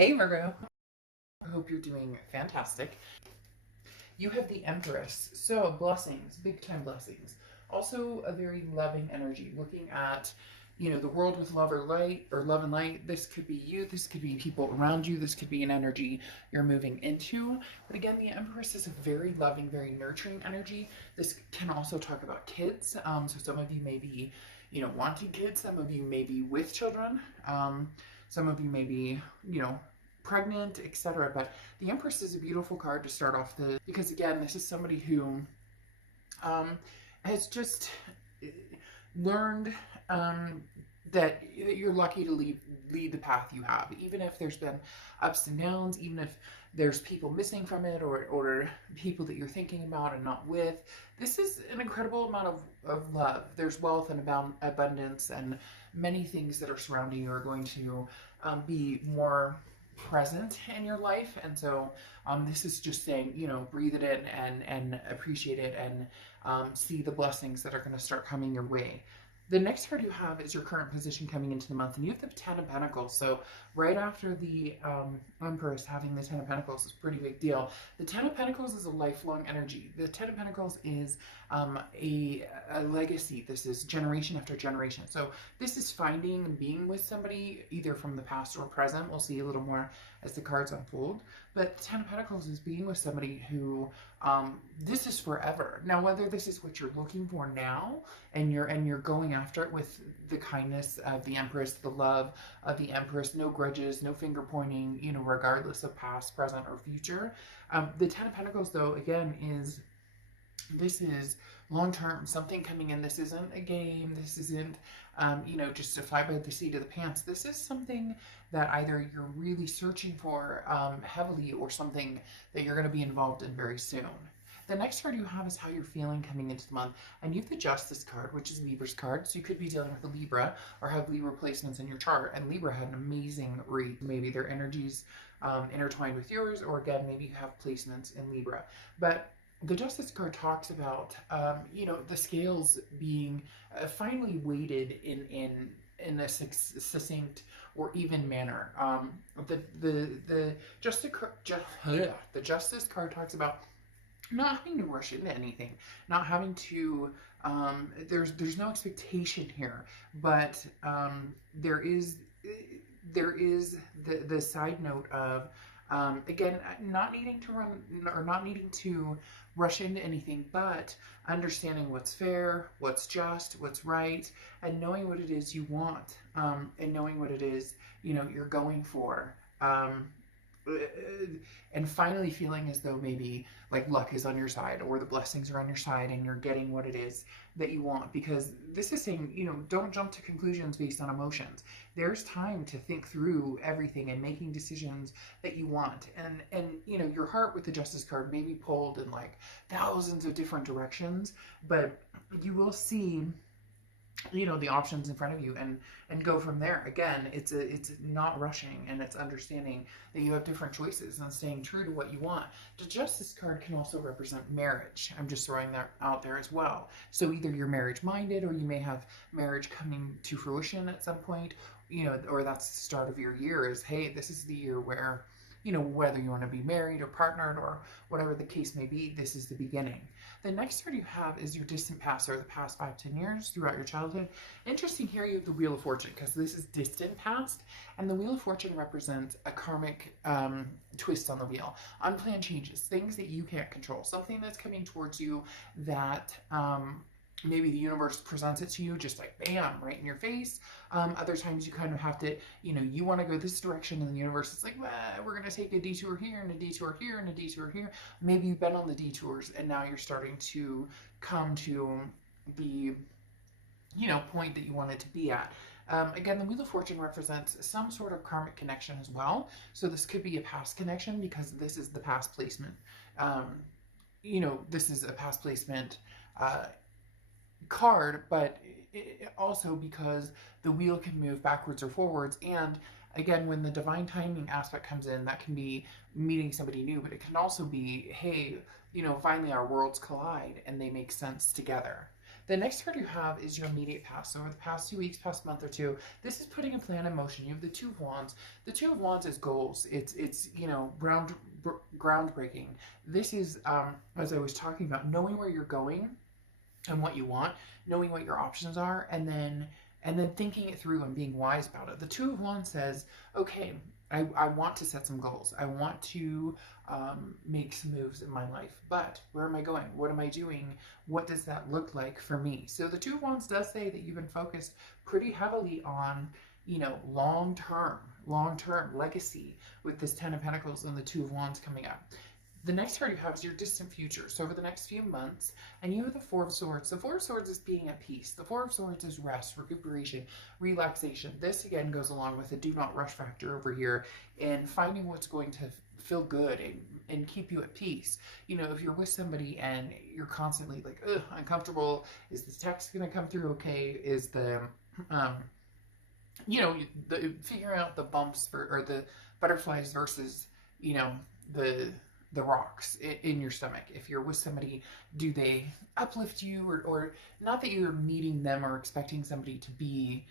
Hey Virgo, I hope you're doing fantastic. You have the Empress, so blessings, big time blessings. Also a very loving energy, looking at, the world with love or light or love and light. This could be you, this could be people around you, this could be an energy you're moving into. But again, the Empress is a very loving, very nurturing energy. This can also talk about kids. So some of you may be, wanting kids, some of you may be with children. Some of you may be, pregnant, etc. But the Empress is a beautiful card to start off because again, this is somebody who has just learned that you're lucky to lead the path you have, even if there's been ups and downs, even if there's people missing from it, or people that you're thinking about and not with. This is an incredible amount of love. There's wealth and abundance, and many things that are surrounding you are going to be more present in your life. And so this is just saying, breathe it in and appreciate it, and see the blessings that are going to start coming your way. The next card you have is your current position coming into the month, and you have the Ten of Pentacles. So right after the Empress, having the Ten of Pentacles is a pretty big deal. The Ten of Pentacles is a lifelong energy. The Ten of Pentacles is a legacy. This is generation after generation. So this is finding and being with somebody either from the past or present. We'll see a little more as the cards unfold. But the Ten of Pentacles is being with somebody who this is forever. Now, whether this is what you're looking for now, and you're going after it with the kindness of the Empress, the love of the Empress, no grudges, no finger pointing, regardless of past, present, or future. The Ten of Pentacles, though, again, this is long term, something coming in. This isn't a game. This isn't, just to fly by the seat of the pants. This is something that either you're really searching for heavily, or something that you're going to be involved in very soon. The next card you have is how you're feeling coming into the month. And you have the Justice card, which is Libra's card. So you could be dealing with a Libra or have Libra placements in your chart. And Libra had an amazing read. Maybe their energies intertwined with yours, or again, maybe you have placements in Libra. But the Justice card talks about, the scales being finally weighted in a succinct or even manner. The Justice card talks about not having to rush into anything, not having to. There's no expectation here, but there is the side note of. Again, not needing to run or not needing to rush into anything, but understanding what's fair, what's just, what's right, and knowing what it is you want, and knowing what it is, you're going for. And finally feeling as though maybe like luck is on your side, or the blessings are on your side, and you're getting what it is that you want. Because this is saying, don't jump to conclusions based on emotions. There's time to think through everything and making decisions that you want. And your heart with the Justice card may be pulled in like thousands of different directions, but you will see the options in front of you, and go from there. Again, it's not rushing, and it's understanding that you have different choices and staying true to what you want. The Justice card can also represent marriage. I'm just throwing that out there as well. So either you're marriage minded, or you may have marriage coming to fruition at some point, or that's the start of your year, is hey, this is the year where whether you want to be married or partnered or whatever the case may be, this is the beginning. The next card you have is your distant past, or the past 5-10 years throughout your childhood. Interesting here, you have the Wheel of Fortune, because this is distant past, and the Wheel of Fortune represents a karmic twist on the wheel, unplanned changes, things that you can't control, something that's coming towards you that maybe the universe presents it to you just like bam, right in your face. Other times you kind of have to, you want to go this direction, and the universe is like, well, we're going to take a detour here and a detour here and a detour here. Maybe you've been on the detours, and now you're starting to come to the point that you wanted to be at. Again, the Wheel of Fortune represents some sort of karmic connection as well. So this could be a past connection, because this is the past placement. This is a past placement card, but also because the wheel can move backwards or forwards. And again, when the divine timing aspect comes in, that can be meeting somebody new, but it can also be, hey, finally our worlds collide and they make sense together. The next card you have is your immediate past. So over the past 2 weeks, past month or two, this is putting a plan in motion. You have the Two of Wands. The Two of Wands is goals. It's groundbreaking. This is, as I was talking about, knowing where you're going and what you want, knowing what your options are, and then thinking it through and being wise about it. The Two of Wands says, okay, I want to set some goals. I want to make some moves in my life, but where am I going? What am I doing? What does that look like for me? So the Two of Wands does say that you've been focused pretty heavily on, long-term legacy with this Ten of Pentacles and the Two of Wands coming up. The next card you have is your distant future. So over the next few months, and you have the Four of Swords. The Four of Swords is being at peace. The Four of Swords is rest, recuperation, relaxation. This again goes along with the do not rush factor over here and finding what's going to feel good and keep you at peace. If you're with somebody and you're constantly like, ugh, uncomfortable, is this text going to come through okay? Is the, figuring out the bumps or the butterflies versus, the rocks in your stomach. If you're with somebody, do they uplift you or not that you're meeting them or expecting somebody to be,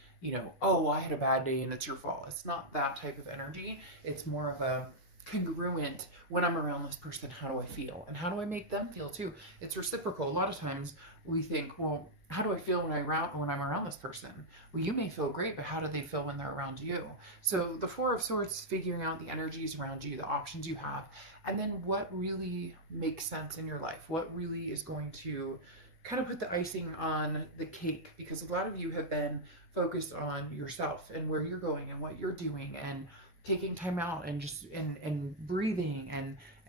oh, I had a bad day and it's your fault. It's not that type of energy. It's more of a congruent, when I'm around this person, how do I feel? And how do I make them feel too? It's reciprocal. A lot of times we think, well, how do I feel when I'm around this person? Well, you may feel great, but how do they feel when they're around you? So the Four of Swords, figuring out the energies around you, the options you have, and then what really makes sense in your life, what really is going to kind of put the icing on the cake, because a lot of you have been focused on yourself and where you're going and what you're doing and taking time out and just and breathing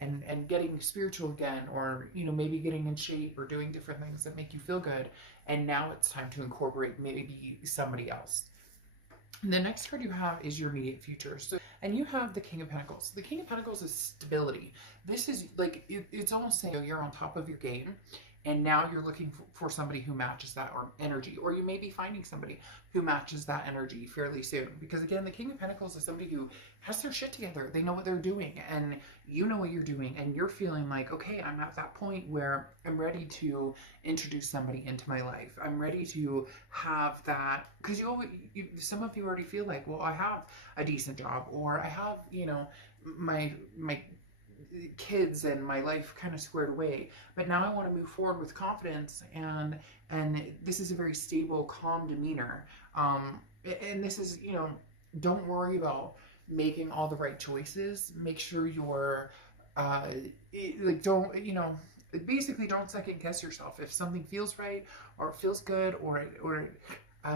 and getting spiritual again, or maybe getting in shape or doing different things that make you feel good. And now it's time to incorporate maybe somebody else. And the next card you have is your immediate future. So, and you have the King of Pentacles. The King of Pentacles is stability. This is like, it's almost saying you're on top of your game, and now you're looking for somebody who matches that or energy, or you may be finding somebody who matches that energy fairly soon. Because again, the King of Pentacles is somebody who has their shit together. They know what they're doing, and you know what you're doing, and you're feeling like, okay, I'm at that point where I'm ready to introduce somebody into my life. I'm ready to have that, because some of you already feel like, well, I have a decent job, or I have, my kids and my life kind of squared away, but now I want to move forward with confidence, and this is a very stable, calm demeanor, and this is, don't worry about making all the right choices. Make sure you're basically don't second guess yourself. If something feels right or feels good or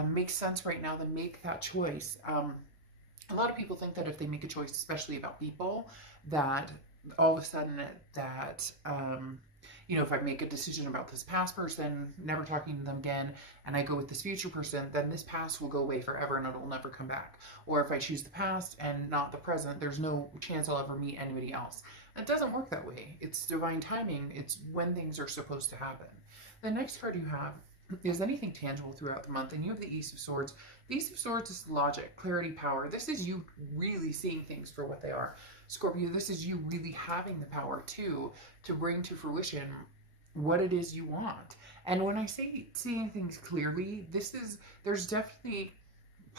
makes sense right now, then make that choice. A lot of people think that if they make a choice, especially about people, that all of a sudden that, if I make a decision about this past person, never talking to them again, and I go with this future person, then this past will go away forever and it'll never come back. Or if I choose the past and not the present, there's no chance I'll ever meet anybody else. It doesn't work that way. It's divine timing. It's when things are supposed to happen. The next card you have is anything tangible throughout the month, and you have the Ace of Swords. The Ace of Swords is logic, clarity, power. This is you really seeing things for what they are. Scorpio, this is you really having the power to bring to fruition what it is you want. And when I say seeing things clearly, there's definitely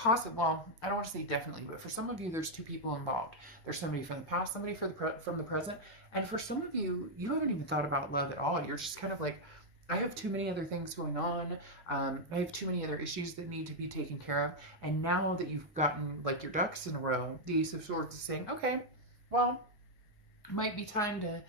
well, I don't want to say definitely, but for some of you, there's two people involved. There's somebody from the past, somebody from the present, and for some of you, you haven't even thought about love at all. You're just kind of like, I have too many other things going on. I have too many other issues that need to be taken care of. And now that you've gotten like your ducks in a row, the Ace of Swords is saying, okay, well, it might be time to,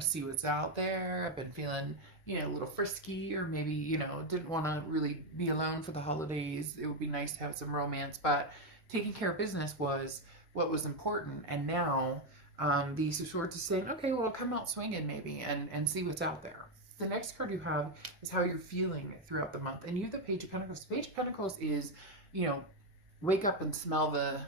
see what's out there. I've been feeling, a little frisky, or maybe, didn't want to really be alone for the holidays. It would be nice to have some romance, but taking care of business was what was important. And now the Ace of Swords is saying, okay, well, come out swinging maybe and see what's out there. The next card you have is how you're feeling throughout the month. And you have the Page of Pentacles. The Page of Pentacles is, wake up and smell the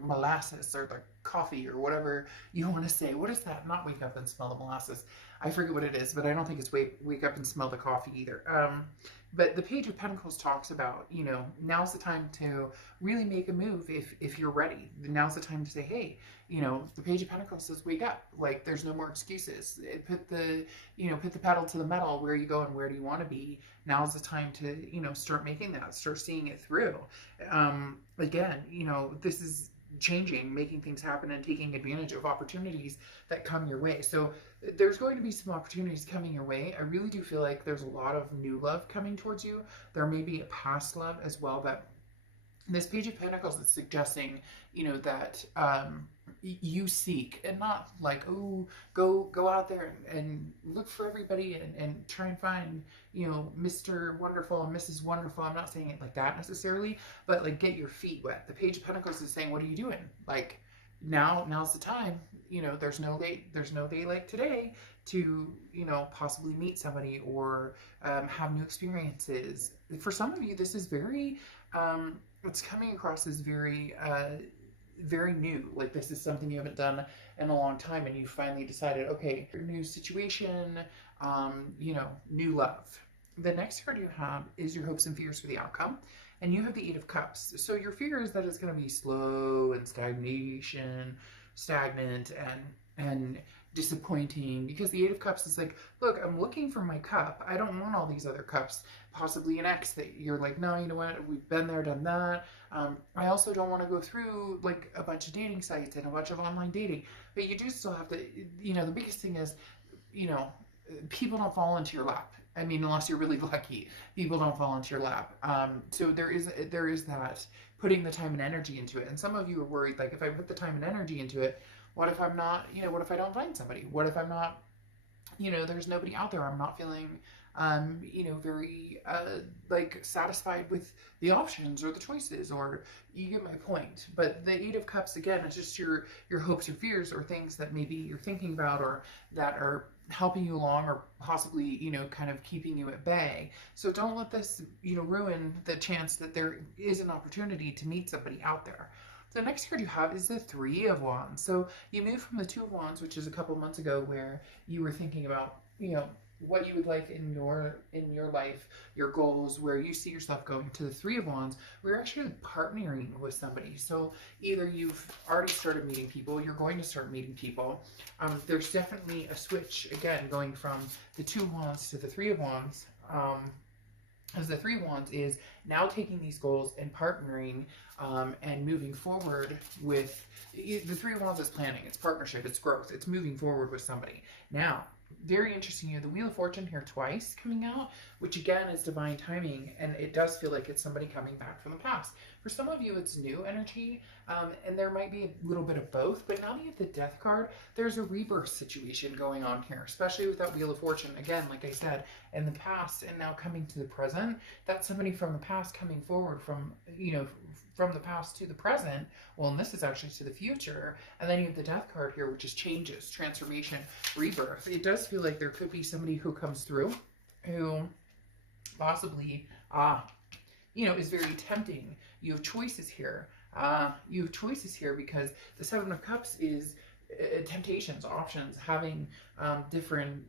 molasses or the coffee or whatever you want to say. What is that? Not wake up and smell the molasses. I forget what it is, but I don't think it's wake up and smell the coffee either. But the Page of Pentacles talks about, you know, now's the time to really make a move if you're ready. Now's the time to say, hey, you know, the Page of Pentacles says wake up. Like, there's no more excuses. Put the, you know, put the pedal to the metal. Where are you going? Where do you want to be? Now's the time to, you know, start making that, start seeing it through. Again, you know, this is changing, making things happen, and taking advantage of opportunities that come your way. So there's going to be some opportunities coming your way. I really do feel like there's a lot of new love coming towards you. There may be a past love as well, but this Page of Pentacles is suggesting, you know, that you seek, and not like, oh, go out there and look for everybody and try and find, you know, Mr. Wonderful and Mrs. Wonderful. I'm not saying it like that necessarily, but like, get your feet wet. The Page of Pentacles is saying, what are you doing? Like, now's the time. You know, there's no day like today to, you know, possibly meet somebody or have new experiences. For some of you, this is very it's coming across as very very new. Like, this is something you haven't done in a long time, and you finally decided, okay, new situation, you know, new love. The next card you have is your hopes and fears for the outcome, and you have the Eight of Cups. So your fear is that it's going to be slow and stagnant and disappointing, because the Eight of Cups is like, look, I'm looking for my cup. I don't want all these other cups. Possibly an ex that you're like, no, you know what, we've been there, done that. I also don't want to go through like a bunch of dating sites and a bunch of online dating, but you do still have to, you know, the biggest thing is, you know, people don't fall into your lap. I mean, unless you're really lucky, people don't fall into your lap. So there is that, putting the time and energy into it. And some of you are worried, like, if I put the time and energy into it, what if I'm not, you know, what if I don't find somebody? What if I'm not, you know, there's nobody out there. I'm not feeling, you know, very, like, satisfied with the options or the choices, or you get my point. But the Eight of Cups, again, is just your hopes or fears, or things that maybe you're thinking about, or that are helping you along, or possibly, you know, kind of keeping you at bay. So don't let this, you know, ruin the chance that there is an opportunity to meet somebody out there. The next card you have is the Three of Wands. So you moved from the Two of Wands, which is a couple months ago, where you were thinking about, you know, what you would like in your life, your goals, where you see yourself going, to the Three of Wands. We're actually partnering with somebody. So either you've already started meeting people, you're going to start meeting people. There's definitely a switch, again, going from the Two of Wands to the Three of Wands. As the Three of Wands is now taking these goals and partnering and moving forward with, the Three of Wands is planning, it's partnership, it's growth, it's moving forward with somebody. Now, very interesting, you have the Wheel of Fortune here twice coming out, which again is divine timing, and it does feel like it's somebody coming back from the past. For some of you, it's new energy, and there might be a little bit of both, but now that you have the Death card, there's a rebirth situation going on here, especially with that Wheel of Fortune. Again, like I said, in the past and now coming to the present, that's somebody from the past coming forward from, you know, from the past to the present. Well, and this is actually to the future. And then you have the Death card here, which is changes, transformation, rebirth. It does feel like there could be somebody who comes through who possibly, you know, is very tempting. You have choices here. You have choices here because the Seven of Cups is temptations, options, having different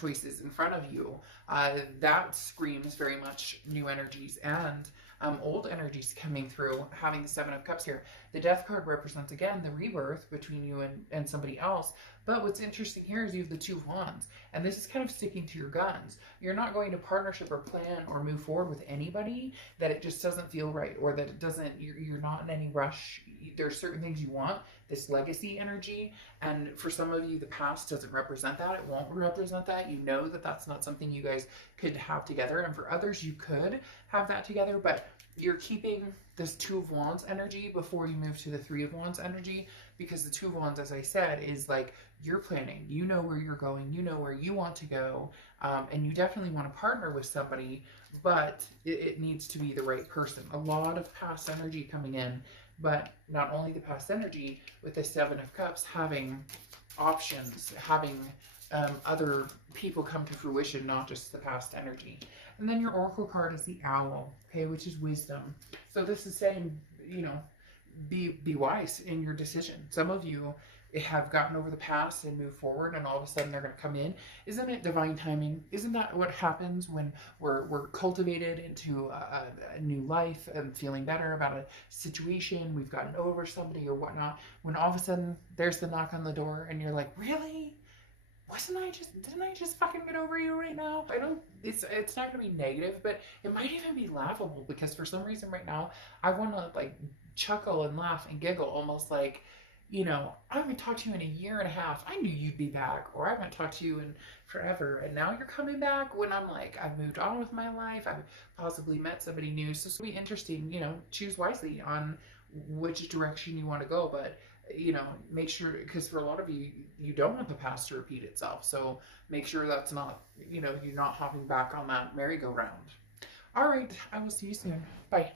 choices in front of you. That screams very much new energies and old energies coming through, having the Seven of Cups here. The Death card represents, again, the rebirth between you and somebody else. But what's interesting here is you have the Two of Wands, and this is kind of sticking to your guns. You're not going to partnership or plan or move forward with anybody that it just doesn't feel right, or that it doesn't, you're not in any rush. There's certain things you want, this legacy energy, and for some of you, the past doesn't represent that. It won't represent that. You know that that's not something you guys could have together, and for others, you could have that together, but you're keeping this Two of Wands energy before you move to the Three of Wands energy, because the Two of Wands, as I said, is like, you're planning, you know where you're going, you know where you want to go, and you definitely want to partner with somebody, but it needs to be the right person. A lot of past energy coming in, but not only the past energy, with the Seven of Cups, having options, having other people come to fruition, not just the past energy. And then your Oracle card is the Owl, okay, which is wisdom. So this is saying, you know, be wise in your decision. Some of you have gotten over the past and moved forward, and all of a sudden they're going to come in. Isn't it divine timing? Isn't that what happens when we're cultivated into a new life and feeling better about a situation? We've gotten over somebody or whatnot. When all of a sudden there's the knock on the door, and you're like, really? Didn't I just fucking get over you right now? I don't, it's not gonna be negative, but it might even be laughable, because for some reason right now I want to like chuckle and laugh and giggle, almost like, I haven't talked to you in a year and a half. I knew you'd be back, or I haven't talked to you in forever, and now you're coming back, when I'm like, I've moved on with my life. I've possibly met somebody new. So it's gonna be interesting, choose wisely on which direction you want to go. But make sure, because for a lot of you, you don't want the past to repeat itself. So make sure that's not, you're not hopping back on that merry-go-round. All right, I will see you soon. Bye.